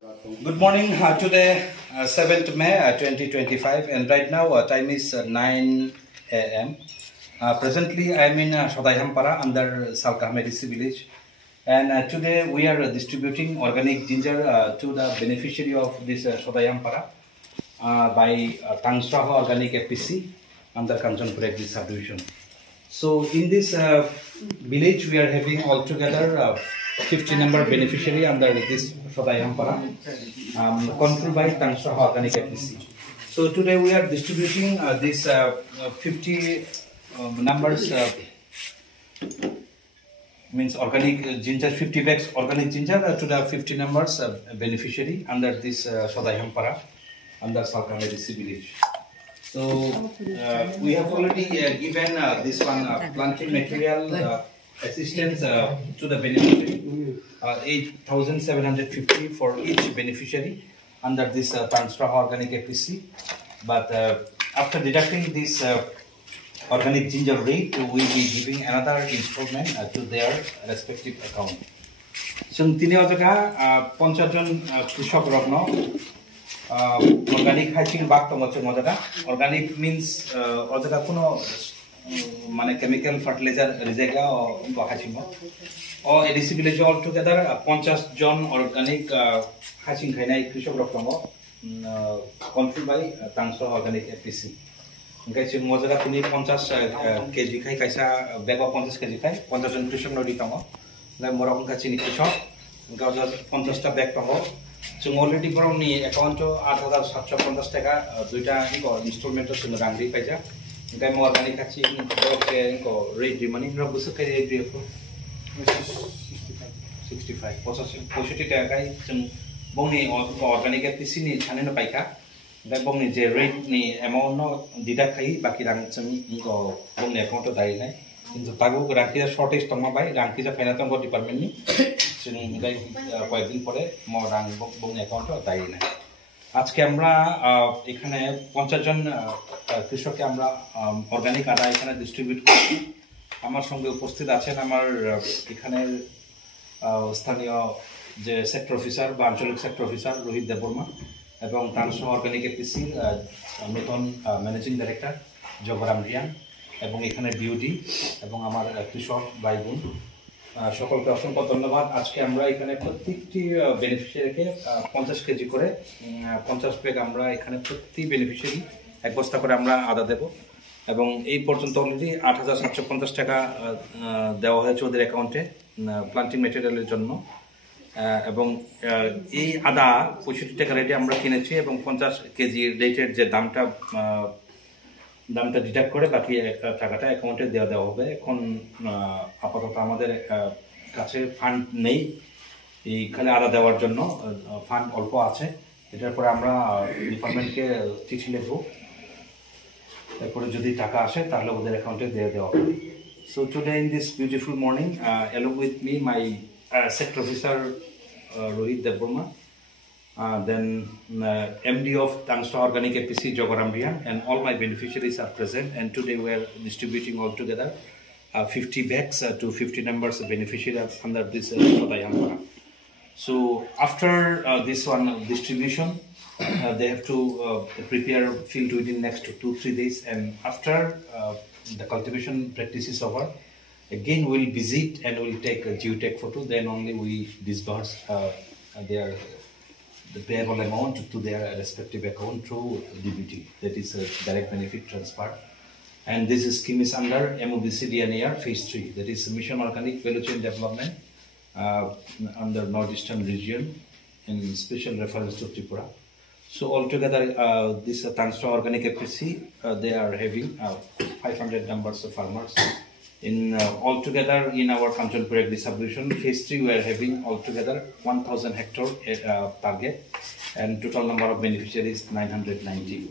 Good morning. Today, 7th May 2025, and right now time is 9 a.m. Presently, I am in Shodaihampara under Salkahamedisi village, and today we are distributing organic ginger to the beneficiary of this Shodaihampara by Tangsraha Organic FPC under Kanchanpur Agri subdivision. So, in this village, we are having altogether 50 number beneficiary under this Shodaihampara, controlled by Tangsraha Organic FPC. So today we are distributing this 50 numbers, means organic ginger, 50 bags organic ginger to the 50 numbers beneficiary under this Shodaihampara under Salkahamedisi village. So we have already given this one planting material assistance to the beneficiary, 8,750 for each beneficiary under this Tangsraha Organic FPC. But after deducting this organic ginger rate, we will be giving another installment to their respective account. So, tini ojaka 50 jon krishok rokno organic hatching bag tomoche mojata. Organic means ojaka kuno mane chemical fertilizer rijega o hatching o edisi village all together 50 jon organic hatching khainai krishok rokno controlled by Tangsraha Organic FPC. Kaisi mojara kuni 50 kg khai kaisa bag 50 kg khai 50 jon krishok no ditongo lai morong ka chini krishok gaja 50 ta bag tongo so already from ni account 8750 taka duita ko installment to rangri paija ngai mo organic kachi ko rate dimani ro busu kai rate 65 positive taka kai chung bongni organic FPC ni chane no paika ngai bongni je rate ni amount no deduct khai baki rang chung ko bongni account to dai nai কিন্তু তাগো রাখি shortage তমা by রাখি যা finance department নি সিনি গাই কয়েকদিন পরে মো রাং বং account দাই না আজকে আমরা এখানে 50 জন কৃষককে আমরা অর্গানিক আদা এখানে ডিস্ট্রিবিউট করছি আমার সঙ্গে উপস্থিত আছেন আমার এখানে স্থানীয় যে সেক্টর অফিসার বা আঞ্চলিক সেক্টর অফিসার রোহিত দেববর্মা এবং তাংসরাহা অর্গানিক এপিসি নতুন ম্যানেজিং ডাইরেক্টর জগরাম রিয়ান এবং এখানে ডিউটি এবং আমার কৃষক ভাই বোন সকলকে অসংখ্য ধন্যবাদ আজকে আমরা এখানে প্রত্যেকটি বেনিফিশিয়ারিকে 50 কেজি করে 50 ব্যাগ আমরা এখানে প্রতি বেনিফিশিয়ারি এক বস্তা করে আমরা আদা দেব এবং এই পর্যন্ত অলরেডি 8750 টাকা দেওয়া হয়েছে ওদের অ্যাকাউন্টে প্লান্টিং ম্যাটেরিয়ালের জন্য এবং এই আদা 65 টাকা রেটে আমরা কিনেছি এবং 50 কেজি রেটের যে দামটা ডিডাক্ট করে বাকি টাকাটা অ্যাকাউন্টে দেওয়া হবে এখন আপাতত আমাদের কাছে ফান্ড নেই এইখানে আদা দেওয়ার জন্য ফান্ড অল্প আছে এটার পরে আমরা ডিপার্টমেন্টকে চিঠি লিখব তারপরে যদি টাকা আসে তাহলে ওদের অ্যাকাউন্টে দেওয়া হবে so today in this beautiful morning along with me my sector officer Rohit Debbarma then MD of Tangsraha Organic FPC Jogaram Rian and all my beneficiaries are present and today we are distributing all together 50 bags to 50 numbers of beneficiaries under this Shodaihampara. So after this one distribution they have to prepare field within next 2-3 days and after the cultivation practice is over again we will visit and we will take a geotech photo then only we disburse their the payable amount to their respective account through DBT, that is a direct benefit transfer. And this scheme is under MOBC DNAR phase 3, that is Mission Organic Value Chain Development under Northeastern region in special reference to Tripura. So altogether this Tangsraha Organic FPC, they are having 500 numbers of farmers. In altogether in our Kanchanpur Agri subdivision phase 3 we are having altogether 1000 hectare target and total number of beneficiaries 990.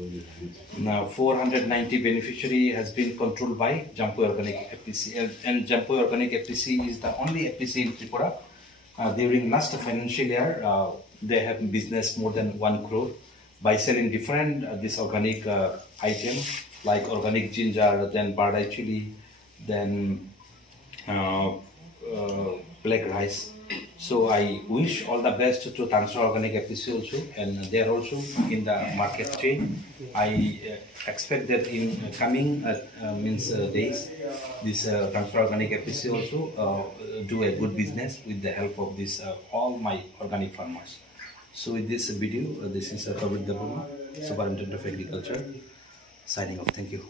Now 490 beneficiary has been controlled by Jampoi Organic FPC and Jampoi Organic FPC is the only FPC in Tripura. During last financial year they have business more than 1 crore by selling different this organic items like organic ginger, then bird eye chili, then black rice. So I wish all the best to Tangsar Organic FPC also, and they are also in the market chain. I expect that in coming days, this Tangsar Organic FPC also do a good business with the help of this all my organic farmers. So with this video, this is Kabir Devarma, Superintendent of Agriculture, signing off. Thank you.